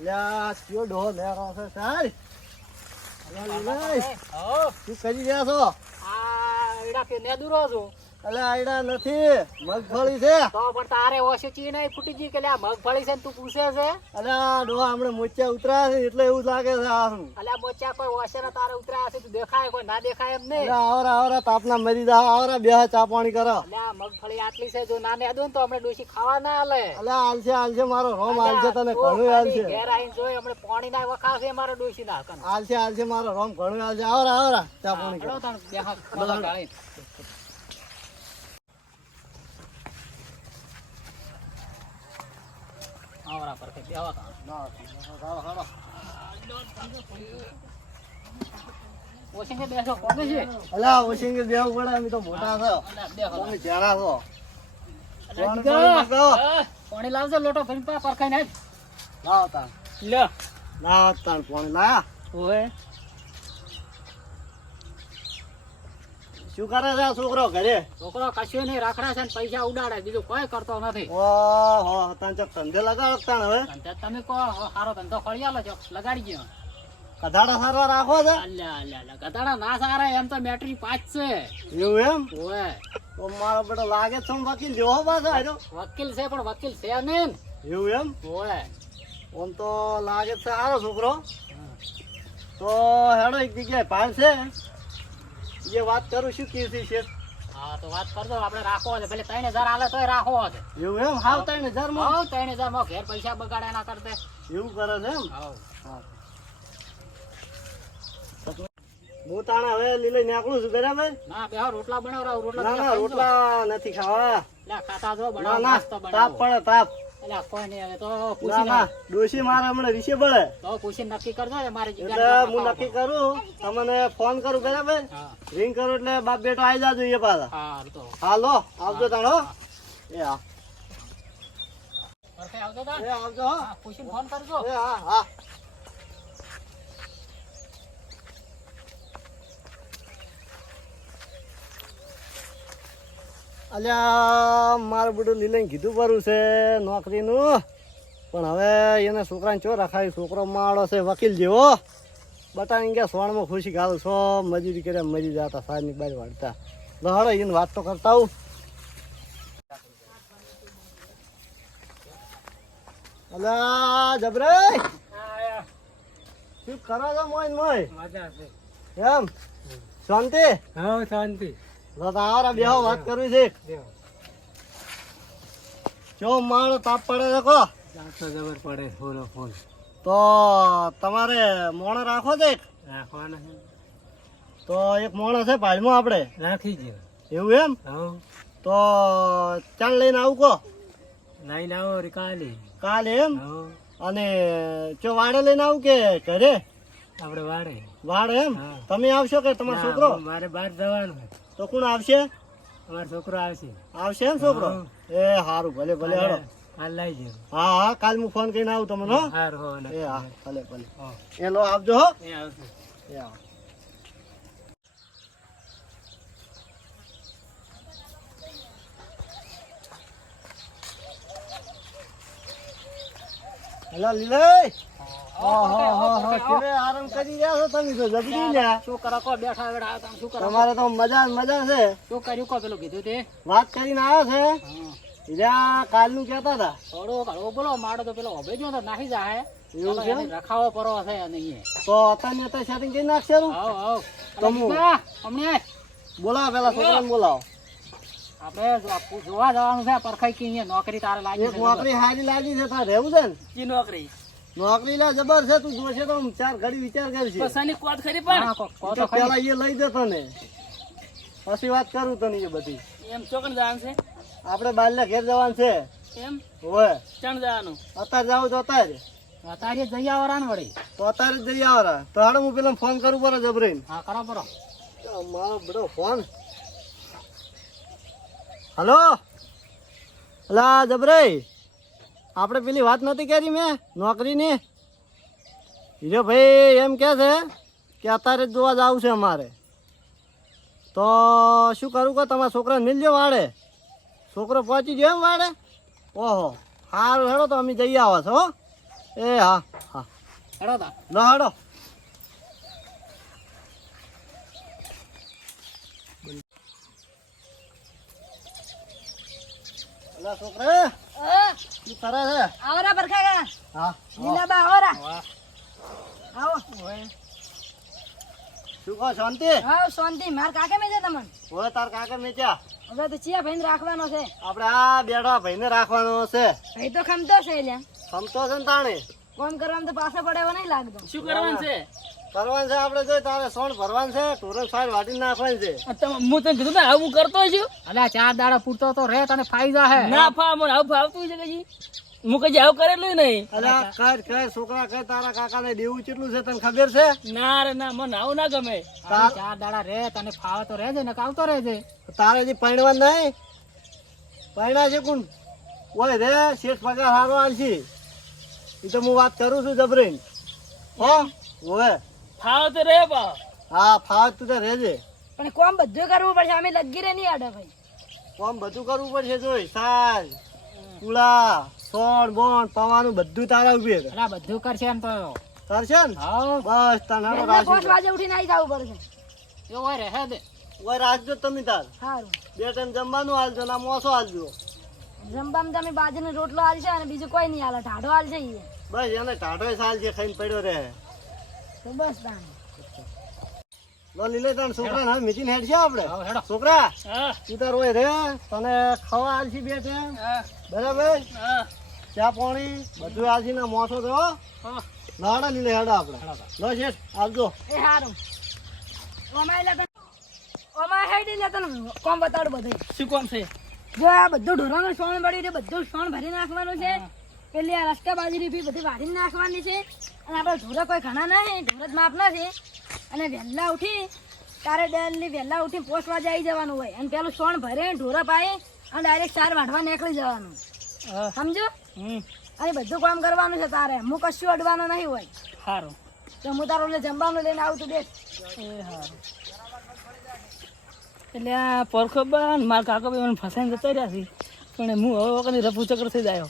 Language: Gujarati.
અલ્યા કયો ડોહો લેરો છે સાહેબ? શું કરી રહ્યા છો? એડા કે ને દૂરો છો અલ્યા આયડા નથી, મગફળી છે. તો પણ તારે ઓશી નહીં ફૂટી ગઈ કે લ્યા મગફળી છે ને તું પૂછે છે? અલ્યા ડોહા હમણાં મોચા ઉતર્યા છે એટલે એવું લાગે છે આનું. અલ્યા મોચા કોઈ ઓશે ને તારે ઉતર્યા છે તું દેખાય કોઈ ના દેખાય એમ નહીં. અલ્યા આવરા તાપના મરી જા, આવરા બેહ ચા પાણી કરો. અલ્યા મગફળી આટલી છે જો નાને દો ને તો હમણાં ડોશી ખાવા ના આલે. અલ્યા હાલશે મારો રોમ હાલશે, તને ઘણું હાલશે. ઘેર આવીને જોઈ હમણાં પાણી ના વખાશે મારો ડોશી ના હાલશે મારો રોમ ઘણું હાલશે. આવરા ચા પાણી કરો. આવરા પર કે આવા ઓશિંગે બેસો કોને છે? અલ્યા ઓશિંગે બેહવું પડે, અમે તો મોટા છો, તમે જાડા છો. પાણી લાવજો લોટો ભરીને પા પરખાઈ નાખ. લાવ તાણ લે લાવ તાણ પાણી લાયા. ઓય શું કરે છે આ છોકરો ઘરે? છોકરો કશું નહીં, રાખડા છે ને પૈસા ઉડાડે, બીજું કોઈ કરતો નથી. ઓહો તાન ચક ધંધે લગાડો તાણ. હવે તમે કહો સારો ધંધો ખળી આલો છો, લગાડી ગયો. કધાડા સારવા રાખો છે? અલ્યા ગધાડા ના સારા, એમ તો મેટ્રી 5 છે. એવું એમ? ઓય તો મારો બેટો લાગે છે વકીલ જેવો પાછો આવ્યો. વકીલ છે પણ વકીલ છે ને. એવું એમ? ઓય ઓમ તો લાગે છે સારો છોકરો. તો હેડો એક જગ્યાએ ભાડ છે, એ વાત કરું શું કીધી છે. હા તો વાત કરજો, આપણે રાખવો છે ભલે 3000 આલે તોય રાખવો છે. એવું એમ? હાવ 3000 માં? હા 3000 માં ઘેર પૈસા બગાડે ના કરતે. એવું કરે છે એમ? હા હું તાણે હવે લીલે નીકળું છું, બરાબર? ના બેહો રોટલા બનાવરાવ. ના રોટલા નથી ખાવા. લા ખાતા જો ના બનાવ, ના નાસ્તો તાપ બનાવો. પડે તાપ. અલ્યા કોઈ નહીં, હવે તો ના પૂછીને ના ડોશી મારે હમણાં રીસે બળે તો પૂછીને નક્કી કરજો ને મારી એટલે જગ્યા. હું નક્કી કરું, તમને ફોન કરું, બરાબર? હા રિંગ કરું એટલે બાપ બેટો આવી જાજો એ પાછા. હા તો હાલો આવજો તાણો. એ હા પરખે આવજો તા. એ આવજો હો. હા પૂછીને ફોન કરજો. એ હા અલ્યા મારું બધું લીલાઈ કીધું પરું છે નોકરીનું, પણ હવે એને છોકરાને ચો રખાય. છોકરો માળો છે વકીલ જેવો, બટાઈને ગયા સોણમાં ખુશી ગાલ છો, મજૂરી કર્યા મરી જતા સારની બાર વાળતા. દોડો એને વાત તો કરતા હું. અલ્યા જબરે શું કરો છો? મોય મજા છે. એમ શાંતિ? હા શાંતિ. આવરા બેહો, વાત કરવી છે. જો માણો તાપ પડે છે કો જબર પડે ફૂલો ફૂલ. તો તમારે મોણો રાખો છે? રાખવાના છે તો એક મોણો છે ભાડમાં આપણે રાખી દો. એવું એમ? હા તો ચાલ લઈને આવું કો લઈને આવો રે કાલે. કાલે એમ? હા અને ચો વાડે લઈને આવું કે ઘરે? આપણે વાડે. વાડે એમ? હા. તમે આવશો કે તમારો છોકરો? મારે બહાર જવાનું છે. તો કોણ આવશે? અમારો છોકરો આવશે. આવશે એમ છોકરો? એ સારું, ભલે ભલે હેડો. હાલ લઈ જાવ. હા કાલ હું ફોન કરીને આવું તમને હો. સારું હો ને. એ હા ભલે ભલે. એ લો આવજો હો. એ આવશે. એ આવો. હેલો લીલે. કેવે આરામ કરી રહ્યા છો તમે? તો જબરી ને શું કરો કો બેઠા વેડા તમે શું કરો? તમારે તો મજા છે. શું કર્યું કો પેલું કીધું તે? વાત કરીને આવ્યો છે ઈરા કાલનું કહેતા હતા. થોડો ઘણો બોલો માડો તો પેલો હવે જો તો નાખી જાય. એવું છે? રખાવો પરો છે નહીં. તો અત્યારે સેટિંગ કરી નાખશે. આવ આવ તમુ. અમને બોલાવો પેલા છોકરાને બોલાવો. આપણે જોવા જવાનું છે પરખાઈ કે અહીંયા નોકરી તારે લાગી એક નોકરી હારી લાગી છે, તારે રહેવું છે ને? છે નોકરી નોકરી લા જબર છે. તું જોશે તો ચાર ઘડી વિચાર કરશે. પસાની કોત ખરી પણ તો પેલા એ લઈ દેતો ને પછી વાત કરું તને એ બધી. એમ ચોકન જવાનું છે? આપણે બારના ઘેર જવાનું છે. એમ હોય ચાણ જવાનું? અત્યારે જાવ તો અત્યારે જઈ આવવાનું વળી. તો અત્યારે જ જઈ આવરા. તો હાડો હું પેલા ફોન કરું પડે જબરીને. હા કરો પરો. મારો બધો ફોન. હલો અલા જબરાઈ, આપણે પેલી વાત નથી કરી મેં નોકરીની? હીરો ભાઈ એમ કહે છે કે અત્યારે જ જોવા જવું છે અમારે. તો શું કરું કે તમારા છોકરાને મિલજો વાડે? છોકરો પહોંચી ગયો એમ વાડે? ઓહો સારું હેડો તો અમે જઈ આવા છો. એ હા હા હેડો તા લો હાડો અલા છોકરા શું કરે છે આવરા બરખા કા હા લીલાબા આવરા વાહ આવો શું કહો શાંતિ હા શાંતિ માર કાકે મેં છે તમને હવે તાર કાકા મેચ્યા હવે તો ચિયા ભાઈને રાખવાનો છે આપણે આ બેડા ભાઈને રાખવાનો છે ભાઈ તો ખમતો છે લ્યા સમતો છે ને તાણે કોમ કરવામાં તો પાછો પડે એવો નહીં લાગતો શું કરવાનું છે કરવાનું છે આપણે જો તારે સોણ ભરવાનું છે ઢોરણ સાઈડ વાટી નાખવાની છે હું તને કીધું ને આવું કરતો છું અલ્યા 4 દાડા પૂરતો તો રે તને ફાયદા હે ના ફા મને આવું ફાવતું છે કજી હું કજી આવું કરેલું નહીં અલા કર છોકરા કર તારા કાકાને દેવું કેટલું છે તને ખબર છે ના રે ના મને આવું ના ગમે 4 દાડા રે તને ફાવે તો રહેજે ને આવતો રહેજે તારે જે પૈણવા નહીં પૈણા છે કોણ ઓય રે શેઠ પગાર હારો આલશી એ તો હું વાત કરું છું જબરીન હો ઓય ફાવ તો રે બા હા ફાવત તું તો રહેજે પણ કોમ બધું કરવું પડશે અમે લગી રે નહીં આડે ભાઈ કોમ બધું કરવું પડશે જોઈ સાલ કુળા સોણ બોણ પવાનું બધું તારા ઉભી અલ્યા બધું કરશે એમ તો કરશે ને હા બસ તને હારો વહેલા 5 રાખી વાગે ઉઠીને આવી જવું પડશે એવો હોય રહે દે ઓય રાખજો તમે તાર સારું 2 ટાઈમ જમવાનું હાલજો ના મોસો હાલજો જમવામાં તમે બાજરીનો રોટલો હાલશે અને બીજું કોઈ નહીં હાલે ઢાઢો હાલશે ઈ બસ એને ટાઢોય સાલ જે ખાઈને પડ્યો રહે તો બસ તાણ લો લીલે તાન છોકરા ના મીટિંગ હેડ છે આપણે હા હેડો છોકરા હા તું તાર હોય રે તને ખાવા આલશી 2 ટાઈમ હા બરાબર હા ચા પાણી બધું આલશી ને મોસો તો હા નાડા લીલે હેડો આપણે લો શેઠ આવજો એ સારું ઓમાય લે તને ઓમાય હેડી લે તને કોમ બતાડું બધું શું કોમ છે જો આ બધું ઢોરાનું સોણ પડ્યું છે બધું સોણ ભરી નાખવાનું છે પેલી આ રસ્કા બાજરી બી બધી વાઢીને નાખવાની છે અને આપણે ઢોરા કોઈ ઘણા નહીં ઢોર જ માપના છે અને વહેલા ઉઠી તારે ડેલી વહેલા ઉઠી પોસ્ટ વાજે આવી જવાનું હોય અને પેલું સોણ ભરે ઢોરા પાય અને ડાયરેક્ટ 4 વાઢવા નીકળી જવાનું સમજો અને બધું કામ કરવાનું છે તારે હું કશું અડવાનું નહીં હોય સારું તો હું તારો એટલે જમવાનું લઈને આવું તું દેખ એ સારું એટલે આ પરખો બન મારા કાકા ભાઈ મને ફસાઈને જતા રહ્યા છે પણ હું હવે વખત રફુ ચક્ર થઈ જાય